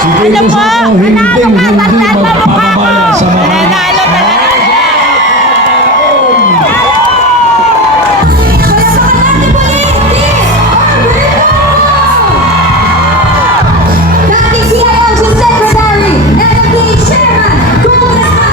Ano po? Nanalo ka, basta magpapabaya sa mga nanalo talaga. Dating CILG Secretary and MPA Chairman, Congressman.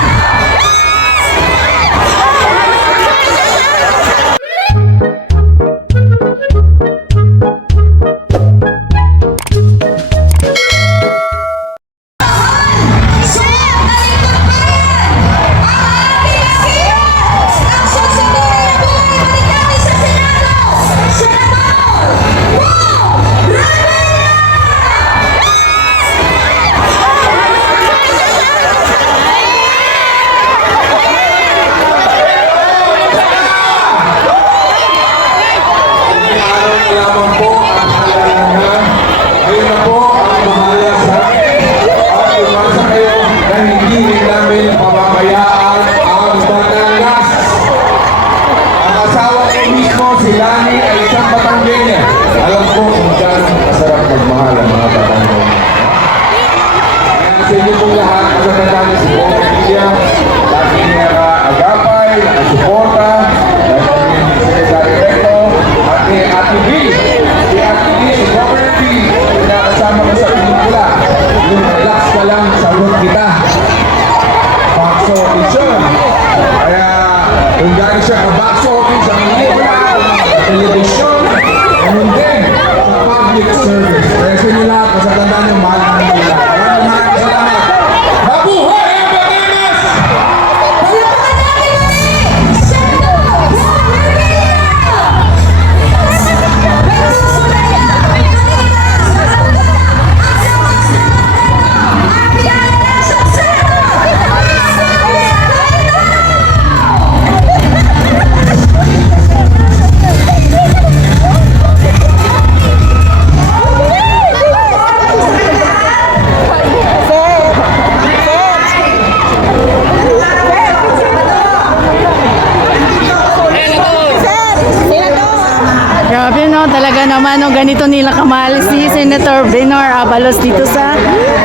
Si Lani ay isang Batanggenyo. Alam ko kung saan masarap magmahal ang mga Batanggenyo. Kaya sa inyo pong lahat, kasagandaan si Buong Pamilya, dating agapay, nakasuporta, dating Secretary Recto, at ni Ate B. Si Ate B, si Governor B, nakasama ko sa pelikula. Yung relax ka lang, sagot kita. Bakso Kitchen. Kaya, kung dahil siya kabakso, sa pelikula, television, ganun din sa public service. Kaya sa inyo lahat, masagandaan yung mahal ng nila. Maraming salamat. Mabuhay ang Batangas! Palakpakan natin ulit! Senator Grabe no, talaga naman no, ganito nila kamahal si Senator Benor Abalos dito sa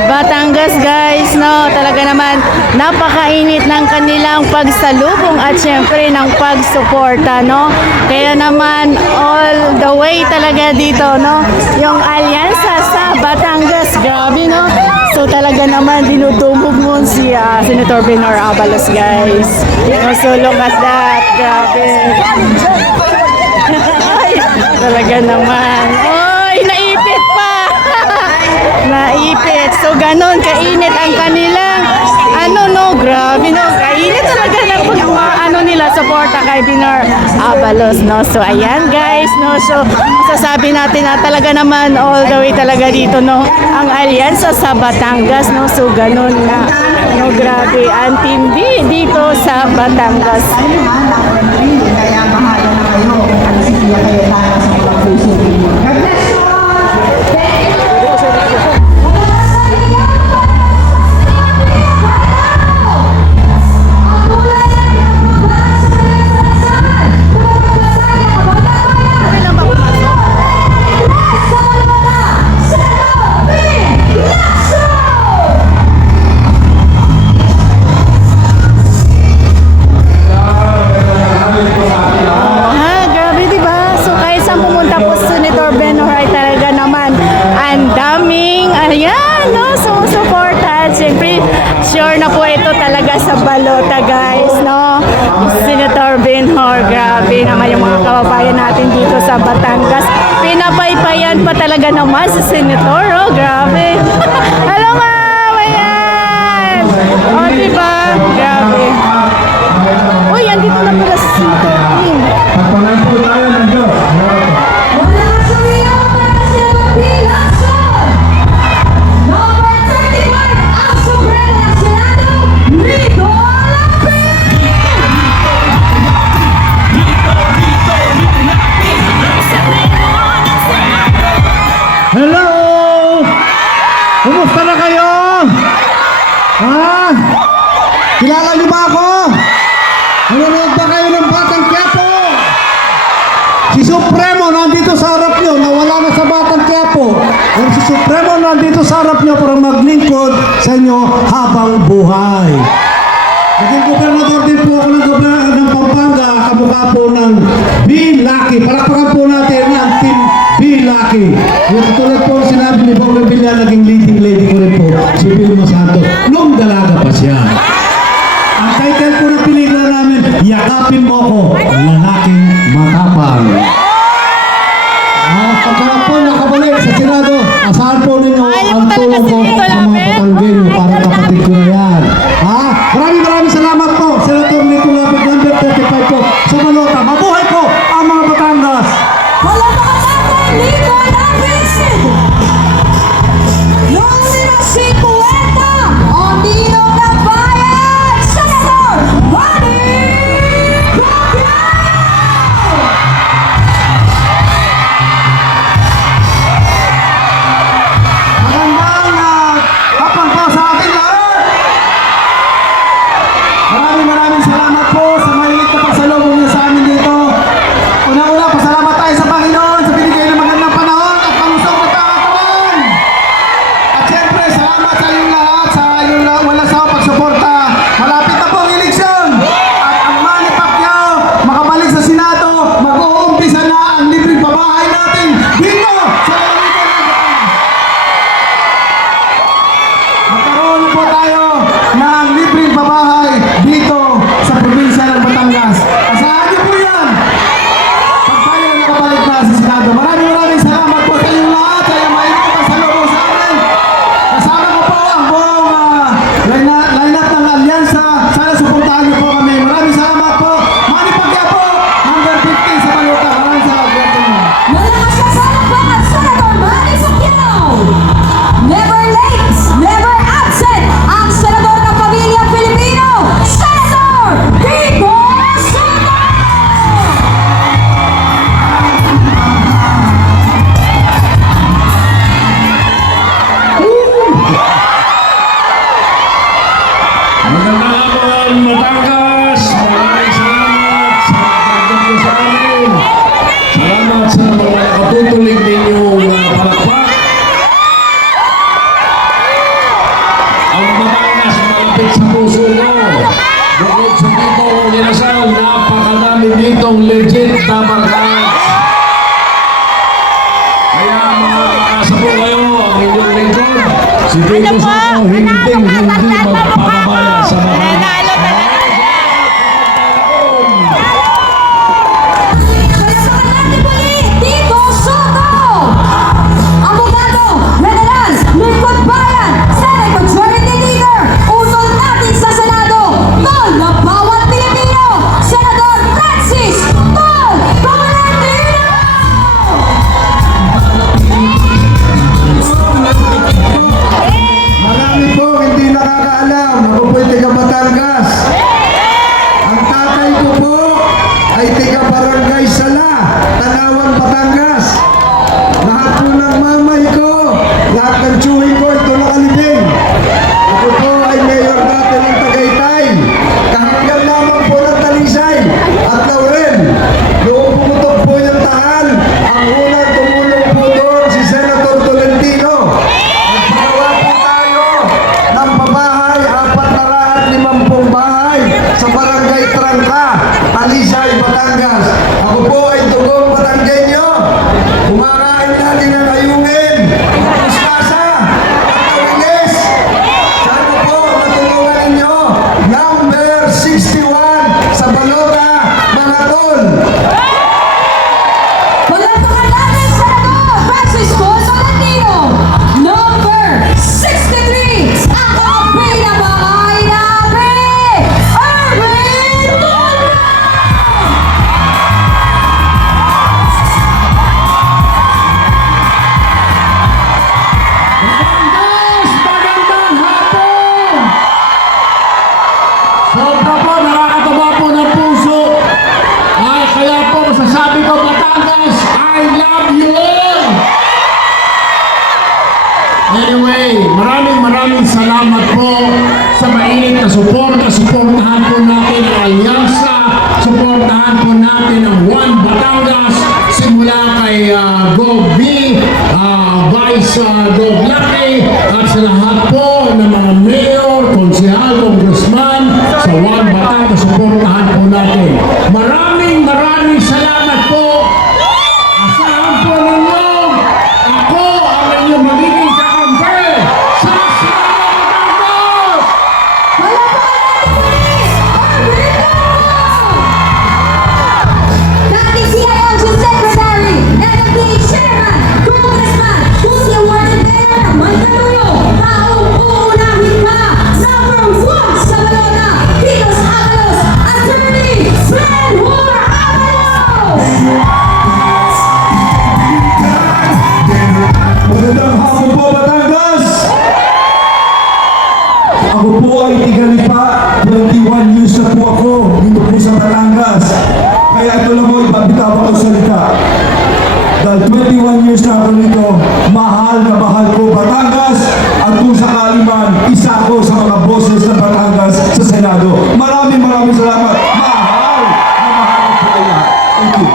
Batangas guys no, talaga naman napakainit ng kanilang pagsalubong at syempre ng pagsuporta no, kaya naman all the way talaga dito no, yung alyansa sa Batangas, grabe no, so talaga naman dinudumog mo si Senator Benor Abalos guys, so look at that, grabe. Talaga naman. Oy, naipit pa. Naipit. So, ganun, kainit ang kanilang, grabe, no, kainit talaga ng nila, suporta kay Benor Abalos, no. So, ayan, guys, no. So, sasabi natin na talaga naman all the way talaga dito, no, ang alyansa sa Batangas, no. So, ganun na, no, grabe, ang tindi dito sa Batangas. Kaya bahala na kayo. Ano siya kayo tayo sa mga puso ninyo. God bless you all. Thank you. Sure na po ito talaga sa balota guys, no? Senator Benor, grabe naman yung mga kababayan natin dito sa Batangas. Pinapaypayan pa talaga naman si Senator, oh, grabe. Hello ma'am, ayan. O, diba? Grabe. Uy, andito na pala si Senator Pin. Pagpalan po tayo ng Diyos. Hello! Kumusta na kayo? Ha? Kilala niyo ba ako? Nanonood ba kayo ng Batang Quiapo? Si Supremo nandito sa harap niyo, nawala na sa Batang Quiapo. Ang si Supremo nandito sa harap niyo para maglingkod sa inyo habang buhay. Naging gobernador din po ako ng Pampanga, kamukha po ng Be Lucky. Palakpakan po natin ang team Be Lucky. Yung katulad po ang sinabi ni Bong Revilla, naging leading lady ko rin po, si Vilma Santos, nung dalaga pa siya. Ang title po ng pelikula namin, Yakapin Mo Ko, Lalaking Matapang. Pagkarap po nakabalik sa Senado, asahan po ninyo Ayaw ang talaga tulong ko si Lito sa mga Lapid. Batanggenyo para kapatid ko na yan. Ha? Maraming salamat po, Senator Lito Lapid, number 35 po, sa Malota. Mabuhay po ang mga Batangas! Palakpakan natin, Lito Lapid! Número 50, o Ninong ng Bayan, Senator Manny Pacquiao! Magandang hapon po sa ating lahat! Maraming salamat po sa mahilig na pasalubong niyo sa amin dito. Una-una, pasalamat tayo sa Panginoon sa binigay ng magandang panahon at pangusong pagkakataon. At syempre, salamat sa inyong lahat sa inyong wala sa pagsuporta. Malapit na po ang eleksyon. At ang Manny Pacquiao makabalik sa Senado, mag-uumpisa na ang libreng pabahay natin dito sa Lalawigan ng Batangas. Magkaroon po tayo ng libreng pabahay dito sa probinsya ng Batangas. Asahan niyo po yan! Pag tayo nakabalik na sa Senado. Maraming salamat po sa inyong lahat. Sa iyong mahilig na pasalubong sa amin. Kasama ko po ang buong line-up ng alyansa. Sana suportahan niyo po kami. Maraming salamat po. Manny Pacquiao po, number 15 sa Malota. Maraming salamat po. Malakas na palakpakan, Senator Manny Pacquiao! Never late, never absent, ang senador ng pamilyang Pilipino, Senator Kiko Soto! Magandang hapon, Batangas. Maraming salamat sa pagdating sa amin. Salamat sa mga nakatutulig ninyong palakpak. Ang Batangas malapit sa puso ko. Bukod sa ditong inasal, napakadami ditong legit na barkas. Kaya mga kakasa po kayo, ang inyong lingkod. Si Tito Soto, hindi magpapabaya sa mga Nanalo talaga. Palakpakan natin muli, Tito Soto! Abogado, General, Lingkod Bayan, Senate Majority Leader, utol natin sa Senado, Tol na bawat Pilipino, Senador Francis Tol Tolentino! Marami po hindi nakakaalam Anyway, maraming salamat po sa mainit na suporta. Suportahan po natin ang Alyansa. Suportahan po natin ang One Batangas. Simula kay Gov B, Vice Gov Lucky, at sa lahat po ng mga mayor, konsehal, congressman sa One Batangas. Suportahan po natin. Maraming salamat po. Asahan po ninyo, ako ang inyong magiging kakampi sa Senado! Dating CILG Secretary, NFA Chairman, Congressman, Pusi Awarded Mayor ng Mandaluyong, taong uunahin pa, number 1 sa Balona, Pinos Avalos, Attorney Frenhor Avalos! Magandang hapon po, Batangas! Ako po ay tigalipa, 21 years na po ako dito po sa Batangas. Kaya ito lang po, ipagbitawan ko salita. Dahil 21 years na ako dito, mahal na mahal ko Batangas, at kung sakali man, isa ako sa mga boses ng Batangas sa Senado. Maraming salamat. Mahal na mahal ko kayo lahat. Thank you.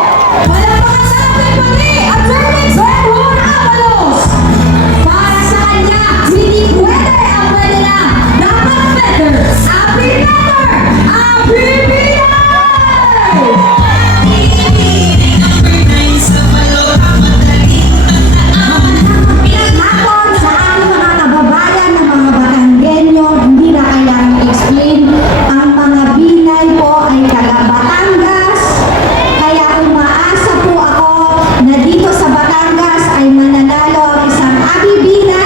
Palakpakan sa ating pagi, Attorney Frenhor Avalos! Para sa kanya, hindi pwede ang pwede na, dapat better, Abri Better, Abri Hapon sa ating mga kababayan ng mga Batanggenyo, hindi na kailangang explain. Ang mga binay po ay taga Batangas. Kaya umaasa po ako na dito sa Batangas ay mananalo ang isang abibina